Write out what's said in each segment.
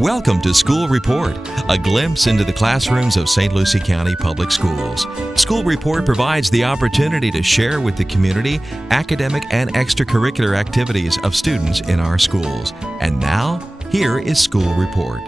Welcome to School Report, a glimpse into the classrooms of St. Lucie County Public Schools. School Report provides the opportunity to share with the community academic and extracurricular activities of students in our schools. And now, here is School Report.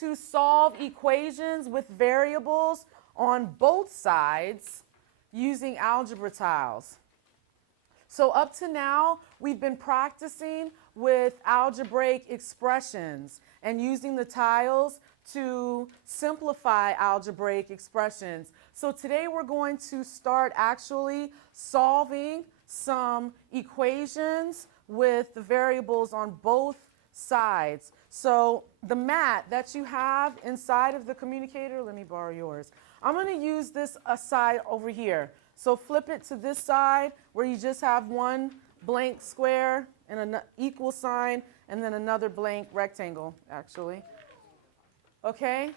To solve equations with variables on both sides using algebra tiles. So up to now, we've been practicing with algebraic expressions and using the tiles to simplify algebraic expressions. So today we're going to start actually solving some equations with the variables on both sides. So the mat that you have inside of the communicator, let me borrow yours. I'm going to use this side over here. So flip it to this side where you just have one blank square and an equal sign and then another blank rectangle, actually. Okay?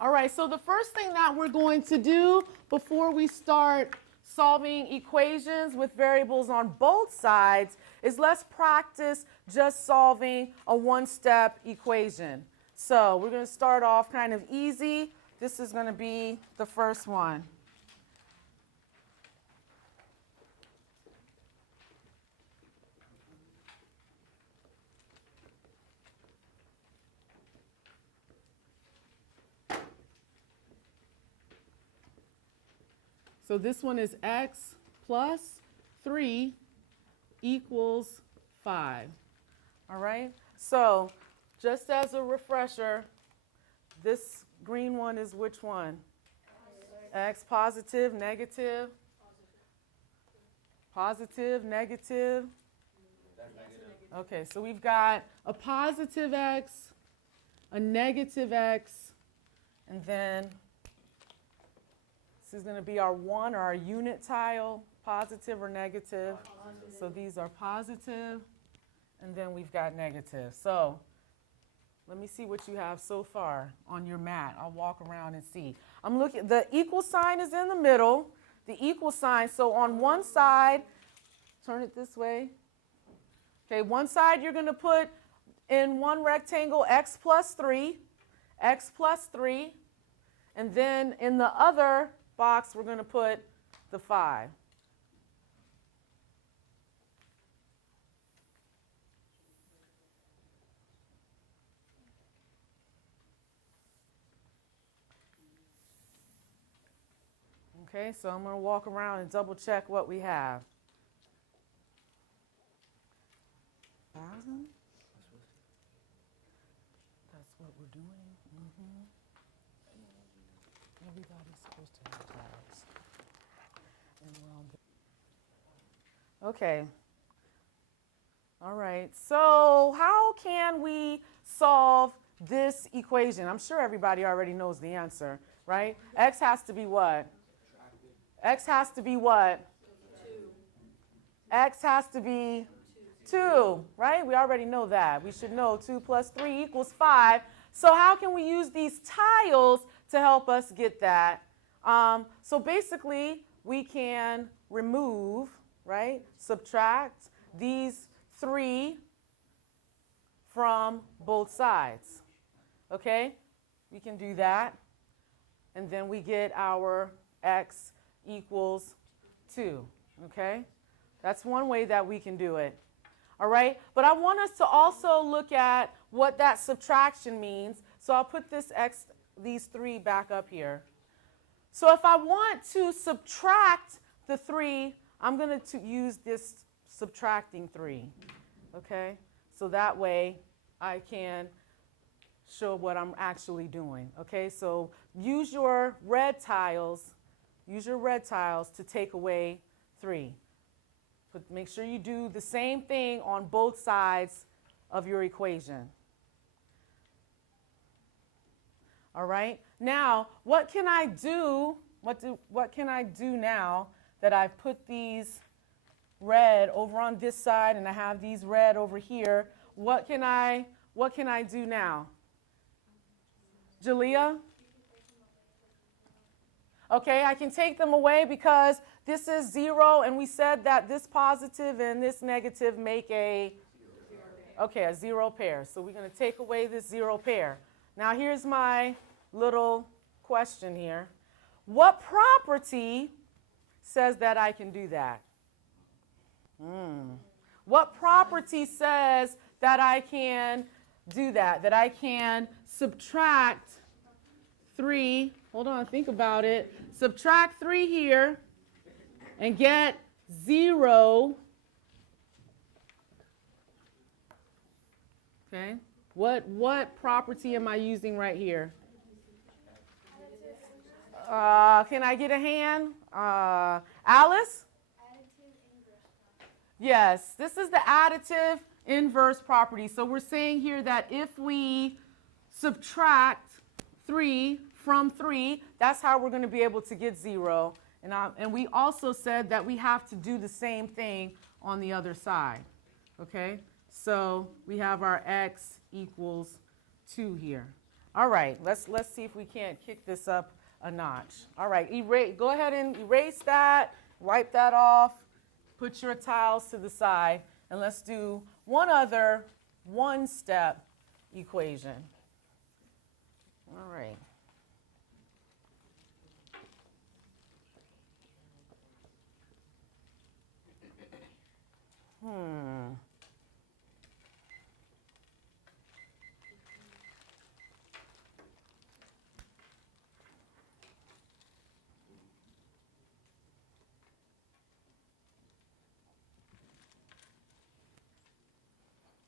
All right, so the first thing that we're going to do before we start solving equations with variables on both sides is let's practice just solving a one-step equation. So we're going to start off kind of easy. This is going to be the first one. So this one is x plus 3 equals 5. All right? So just as a refresher, this green one is which one? X positive, negative? Positive, negative? Okay, so we've got a positive x, a negative x, and then this is going to be our one or our unit tile, positive or negative. Positive. So these are positive, and then we've got negative. So let me see what you have so far on your mat. I'll walk around and see. I'm looking, the equal sign is in the middle, the equal sign. So on one side, turn it this way. Okay, one side you're going to put in one rectangle x plus 3, and then in the other box, we're going to put the 5. Okay, so I'm going to walk around and double check what we have. 1,000? That's what we're doing. Everybody's supposed to have tabs. Okay. All right. So how can we solve this equation? I'm sure everybody already knows the answer, right? X has to be what? X has to be what? 2. X has to be 2, right? We already know that. We should know 2 plus 3 equals 5. So how can we use these tiles to help us get that? So basically, we can remove, right, subtract these 3 from both sides, okay? We can do that, and then we get our x equals 2, okay? That's one way that we can do it, all right? But I want us to also look at what that subtraction means, so I'll put these 3 back up here. So if I want to subtract the 3, I'm going to use this subtracting 3, okay? So that way I can show what I'm actually doing, okay? So use your red tiles to take away 3. Make sure you do the same thing on both sides of your equation. All right? Now, what can I do? What can I do now that I've put these red over on this side and I have these red over here? What can I do now? Jalea? Okay, I can take them away because this is 0, and we said that this positive and this negative make a 0 pair. So we're going to take away this 0 pair. Now here's my little question here. What property says that I can do that? What property says that I can do that? That I can subtract 3, hold on, think about it. Subtract 3 here and get 0. Okay, what property am I using right here? Can I get a hand? Alice? Yes, this is the additive inverse property. So we're saying here that if we subtract 3 from 3, that's how we're going to be able to get 0. And we also said that we have to do the same thing on the other side. Okay, so we have our x equals 2 here. All right, let's see if we can't kick this up a notch. All right, go ahead and erase that, wipe that off, put your tiles to the side, and let's do one other one-step equation. All right.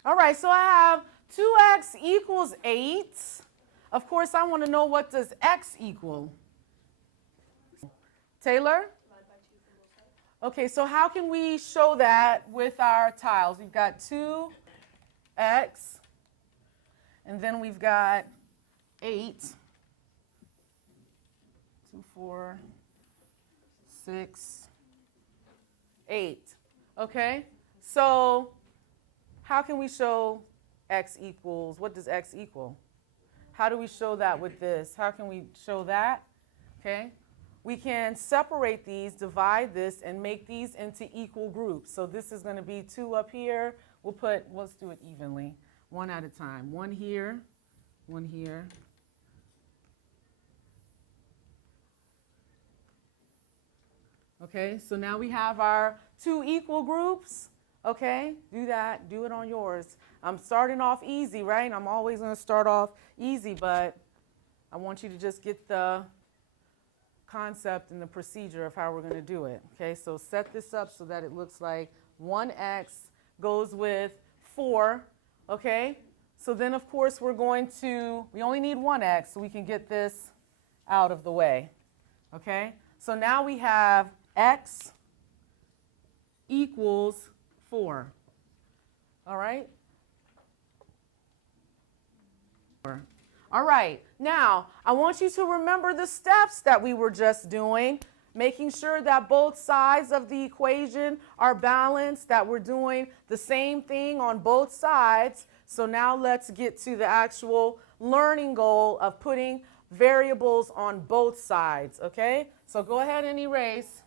All right, so I have 2x equals 8. Of course, I want to know, what does x equal? Taylor? Okay, so how can we show that with our tiles? We've got 2x, and then we've got 8. 2, 4, 6, 8. Okay, so how can we show x equals, what does x equal? How do we show that with this? How can we show that? Okay, we can separate these, divide this, and make these into equal groups. So this is going to be 2 up here. Let's do it evenly, one at a time. 1 here, 1 here. Okay, so now we have our 2 equal groups. Okay, do that, do it on yours. I'm starting off easy, right? I'm always going to start off easy, but I want you to just get the concept and the procedure of how we're going to do it. Okay, so set this up so that it looks like 1x goes with 4. Okay, so then of course we only need 1x so we can get this out of the way. Okay, so now we have x equals 4. All right? All right. Now, I want you to remember the steps that we were just doing, making sure that both sides of the equation are balanced, that we're doing the same thing on both sides. So now let's get to the actual learning goal of putting variables on both sides, okay? So go ahead and erase,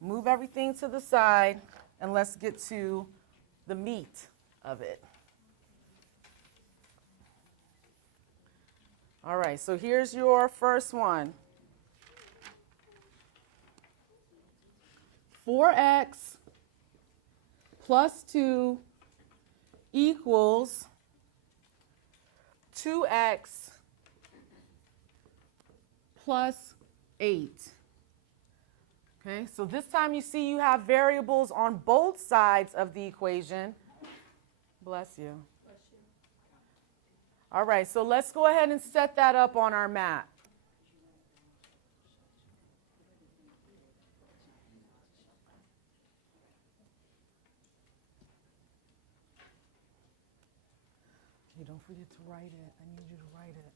move everything to the side, and let's get to the meat of it. All right, so here's your first one. 4x plus 2 equals 2x plus 8. Okay, so this time you see you have variables on both sides of the equation. Bless you. Bless you. All right, so let's go ahead and set that up on our map. Hey, don't forget to write it. I need you to write it.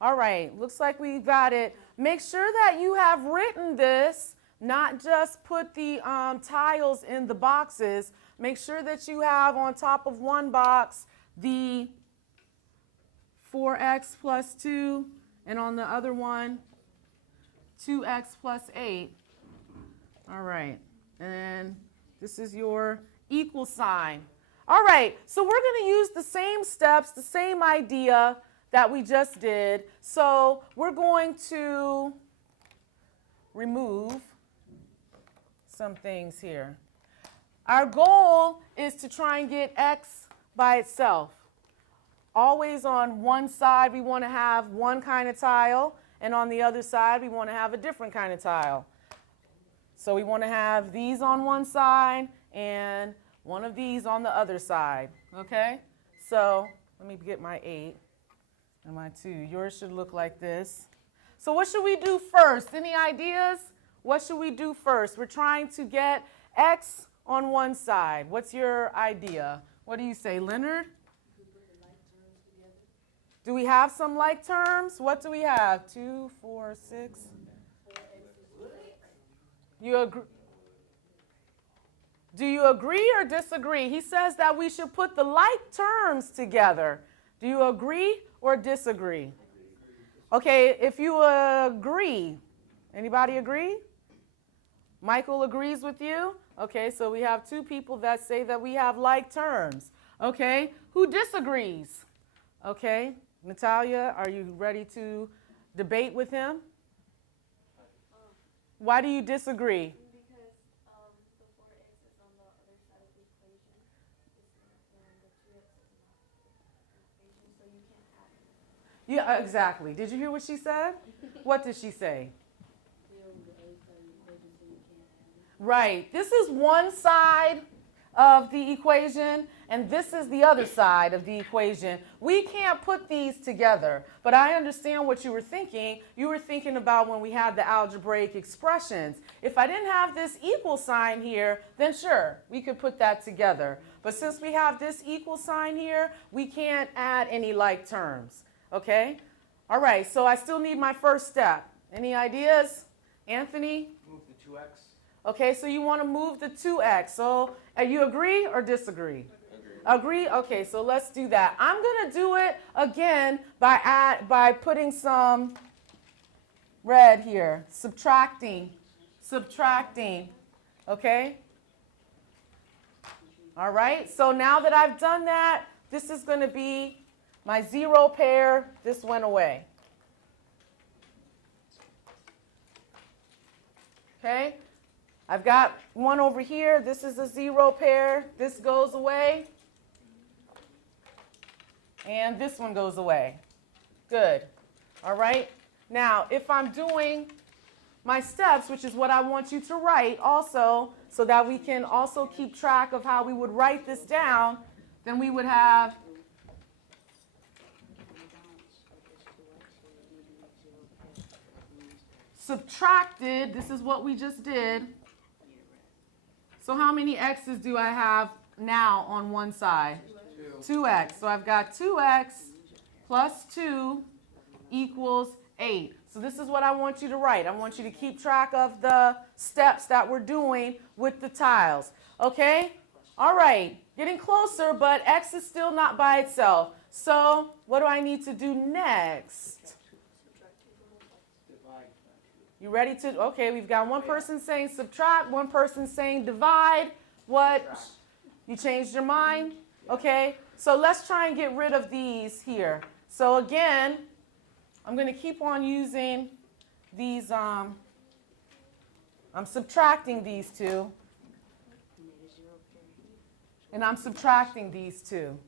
All right, looks like we got it. Make sure that you have written this, not just put the tiles in the boxes. Make sure that you have on top of one box the 4x plus 2, and on the other one, 2x plus 8. All right, and this is your equal sign. All right, so we're going to use the same steps, the same idea that we just did. So we're going to remove some things here. Our goal is to try and get x by itself. Always on one side we want to have one kind of tile, and on the other side we want to have a different kind of tile. So we want to have these on one side and one of these on the other side, okay? So let me get my 8 and my 2. Yours should look like this. So what should we do first? Any ideas? What should we do first? We're trying to get x on one side. What's your idea? What do you say, Leonard? Do we have some like terms? What do we have? 2, 4, 6. You agree? Do you agree or disagree? He says that we should put the like terms together. Do you agree or disagree? Okay, if you agree, anybody agree? Michael agrees with you? Okay, so we have 2 people that say that we have like terms. Okay, who disagrees? Okay, Natalia, are you ready to debate with him? Why do you disagree? Because the 4x is on the other side of the equation, and the 2x is not the equation, so you can't add it. Yeah, exactly. Did you hear what she said? What did she say? Right. This is one side of the equation, and this is the other side of the equation. We can't put these together, but I understand what you were thinking. You were thinking about when we had the algebraic expressions. If I didn't have this equal sign here, then sure, we could put that together. But since we have this equal sign here, we can't add any like terms, okay? All right, so I still need my first step. Any ideas? Anthony? Move the 2x. Okay, so you want to move the 2x. So you agree or disagree? Agree? Okay, so let's do that. I'm going to do it again by putting some red here. Subtracting. Okay? All right, so now that I've done that, this is going to be my 0 pair. This went away. Okay? I've got one over here. This is a 0 pair. This goes away. And this one goes away. Good. All right. Now, if I'm doing my steps, which is what I want you to write also, so that we can also keep track of how we would write this down, then we would have subtracted. This is what we just did. So how many x's do I have now on one side? 2x. So I've got 2x plus 2 equals 8. So this is what I want you to write. I want you to keep track of the steps that we're doing with the tiles. Okay? All right. Getting closer, but x is still not by itself. So what do I need to do next? You ready to? Okay, we've got one person saying subtract, one person saying divide. What? You changed your mind? Okay, so let's try and get rid of these here. So again, I'm going to keep on using these. I'm subtracting these 2. And I'm subtracting these 2.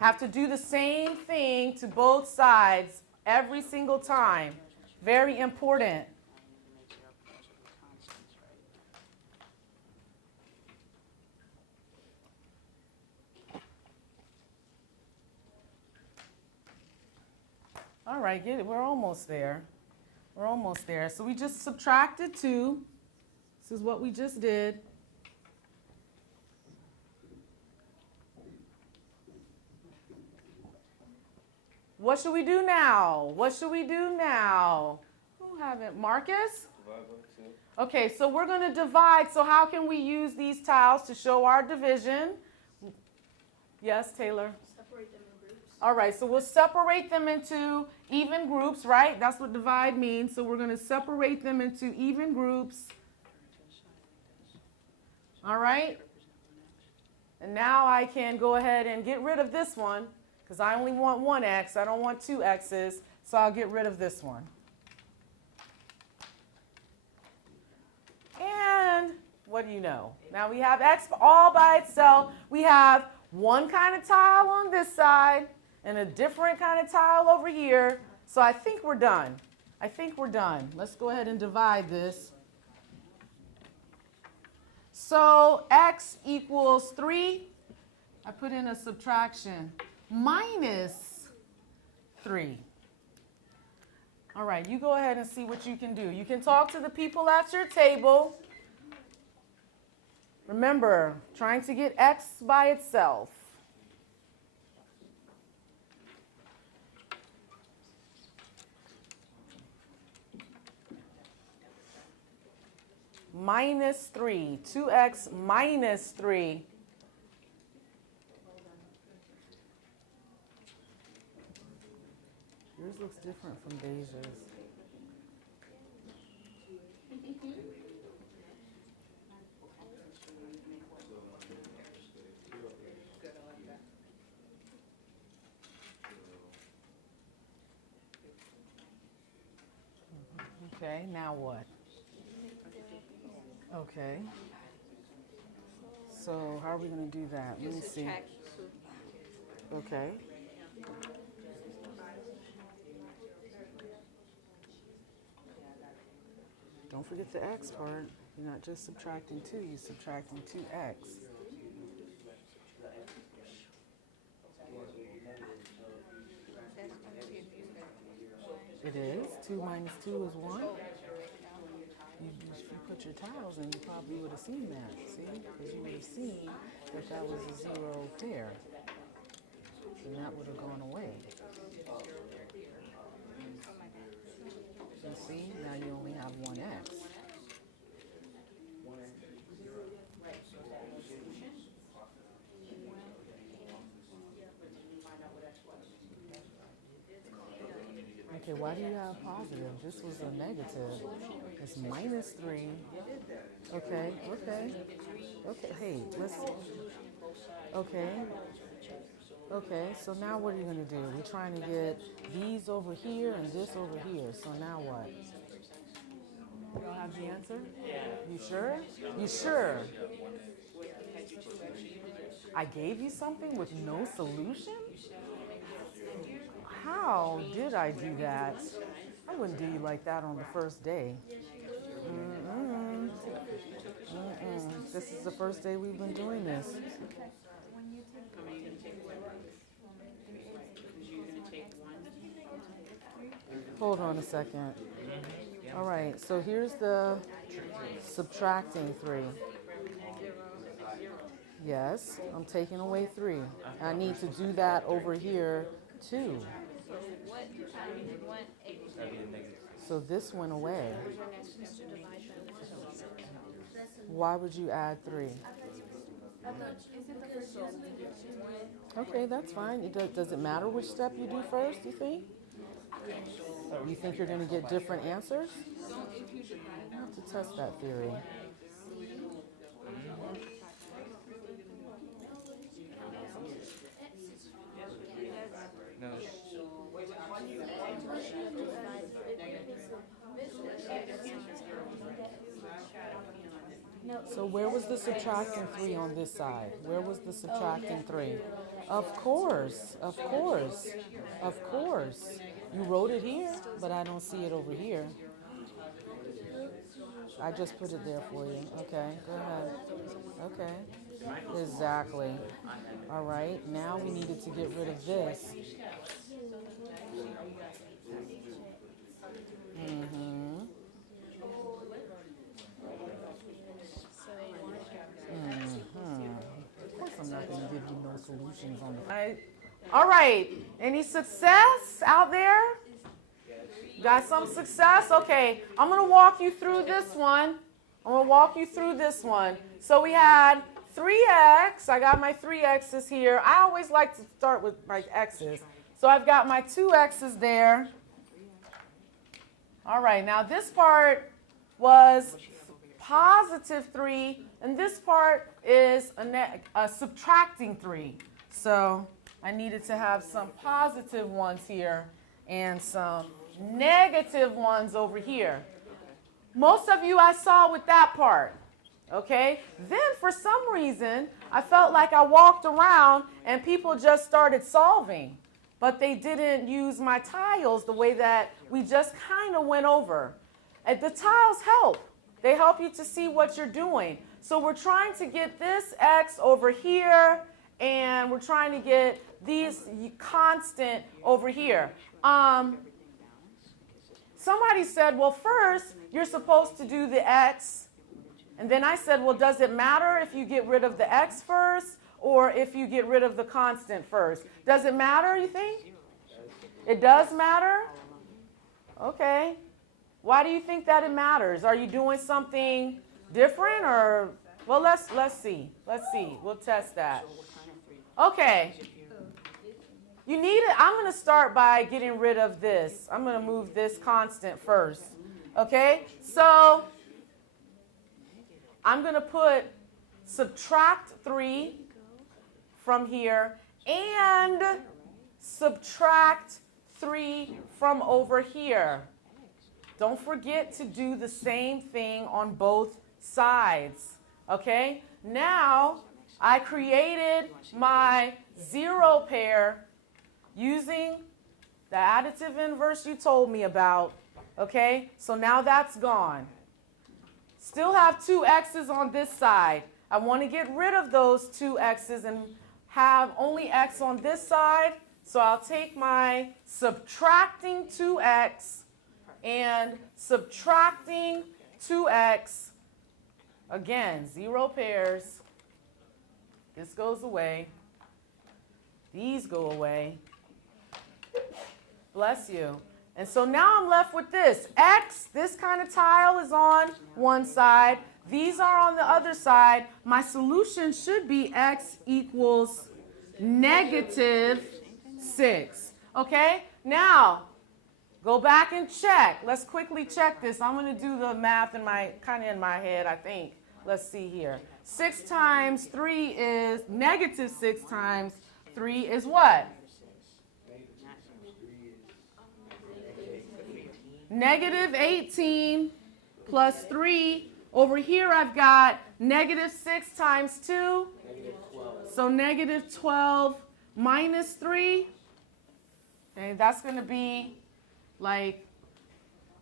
Have to do the same thing to both sides every single time. Very important. All right, get it. We're almost there. We're almost there. So we just subtracted 2. This is what we just did. What should we do now? What should we do now? Who haven't. Marcus? Okay, so we're going to divide. So how can we use these tiles to show our division? Yes, Taylor? Separate them in groups. All right, so we'll separate them into even groups, right? That's what divide means. So we're going to separate them into even groups. All right? And now I can go ahead and get rid of this one because I only want one X. I don't want two X's, so I'll get rid of this one. And what do you know? Now we have X all by itself. We have one kind of tile on this side and a different kind of tile over here. So I think we're done. I think we're done. Let's go ahead and divide this. So X equals 3. I put in a subtraction. Minus 3. All right, you go ahead and see what you can do. You can talk to the people at your table. Remember, trying to get X by itself. Minus 3. 2X minus 3. Yours looks different from Deja's. Okay, now what? Okay. So how are we going to do that? Let me see. Okay. Don't forget the X part. You're not just subtracting 2, you're subtracting 2X. It is. 2 minus 2 is 1. If you put your tiles in, you probably would have seen that, see? Because you would have seen that that was a 0 pair. And that would have gone away. You see? Now you only have 1X. Okay, why do you have positive? This was a negative. It's minus 3. Okay, okay. Okay, hey, let's... Okay. Okay, so now what are you going to do? We're trying to get these over here and this over here. So now what? You don't have the answer? You sure? You sure? I gave you something with no solution? How did I do that? I wouldn't do you like that on the first day. This is the first day we've been doing this. Hold on a second. All right, so here's the subtracting 3. Yes, I'm taking away 3. I need to do that over here too. So this went away. Why would you add 3? Okay, that's fine. Does it matter which step you do first, you think? You think you're going to get different answers? I have to test that theory. So where was the subtracting 3 on this side? Where was the subtracting 3? Of course, of course, of course. You wrote it here, but I don't see it over here. I just put it there for you. Okay, go ahead. Okay, exactly. All right, now we needed to get rid of this. Of course I'm not going to give you no solutions on the... All right, any success out there? Got some success? Okay, I'm going to walk you through this one. I'm going to walk you through this one. So we had 3x. I got my 3x's here. I always like to start with my x's. So I've got my 2x's there. All right, now this part was positive 3, and this part is a subtracting 3. So I needed to have some positive ones here and some negative ones over here. Most of you I saw with that part, okay? Then for some reason, I felt like I walked around and people just started solving, but they didn't use my tiles the way that we just kind of went over. And the tiles help. They help you to see what you're doing. So we're trying to get this x over here, and we're trying to get these constant over here. Somebody said, well, first, you're supposed to do the x. And then I said, well, does it matter if you get rid of the x first or if you get rid of the constant first? Does it matter, you think? It does matter? Okay. Why do you think that it matters? Are you doing something different or, well, let's see. Let's see. We'll test that. Okay. You need it. I'm going to start by getting rid of this. I'm going to move this constant first. Okay? So I'm going to put subtract 3 from here and subtract 3 from over here. Don't forget to do the same thing on both sides. Okay? Now I created my 0 pair using the additive inverse you told me about, okay? So now that's gone. Still have 2 x's on this side. I want to get rid of those 2 x's and have only x on this side. So I'll take my subtracting 2x and subtracting 2x. Again, 0 pairs. This goes away. These go away. Bless you. And so now I'm left with this. X, this kind of tile is on one side. These are on the other side. My solution should be x equals negative 6. Okay? Now, go back and check. Let's quickly check this. I'm going to do the math in my head, I think. Let's see here. 6 times 3 is negative 6 times 3 is what? Negative 18 plus 3. Over here I've got negative 6 times 2. So negative 12 minus 3. Okay, that's going to be like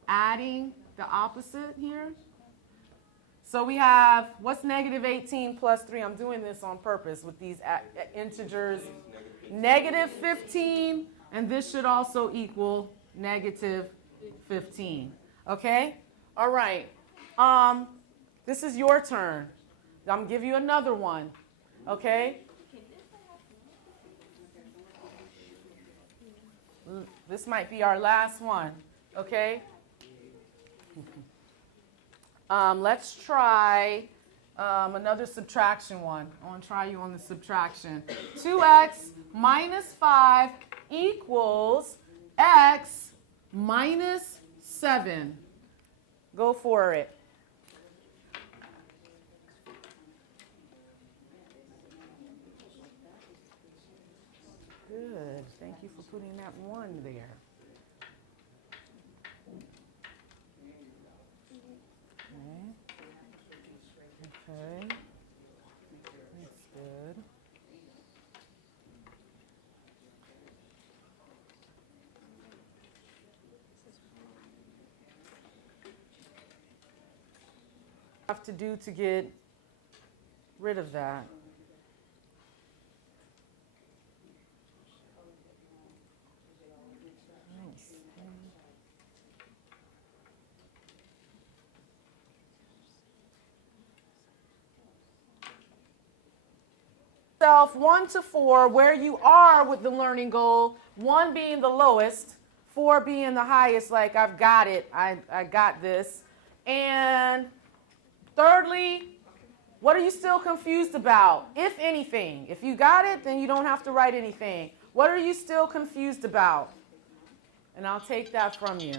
adding the opposite here. So we have, what's negative 18 plus 3? I'm doing this on purpose with these integers. Negative 15, and this should also equal negative 15. Okay? All right. This is your turn. I'm going to give you another one. Okay? This might be our last one. Okay? Let's try another subtraction one. I want to try you on the subtraction. 2x minus 5 equals x minus 7. Go for it. Good. Thank you for putting that 1 there. Okay. That's good. Have to do to get rid of that. Self 1 to 4, where you are with the learning goal, 1 being the lowest, 4 being the highest, like I've got it, I got this. And thirdly, what are you still confused about, if anything? If you got it, then you don't have to write anything. What are you still confused about? And I'll take that from you.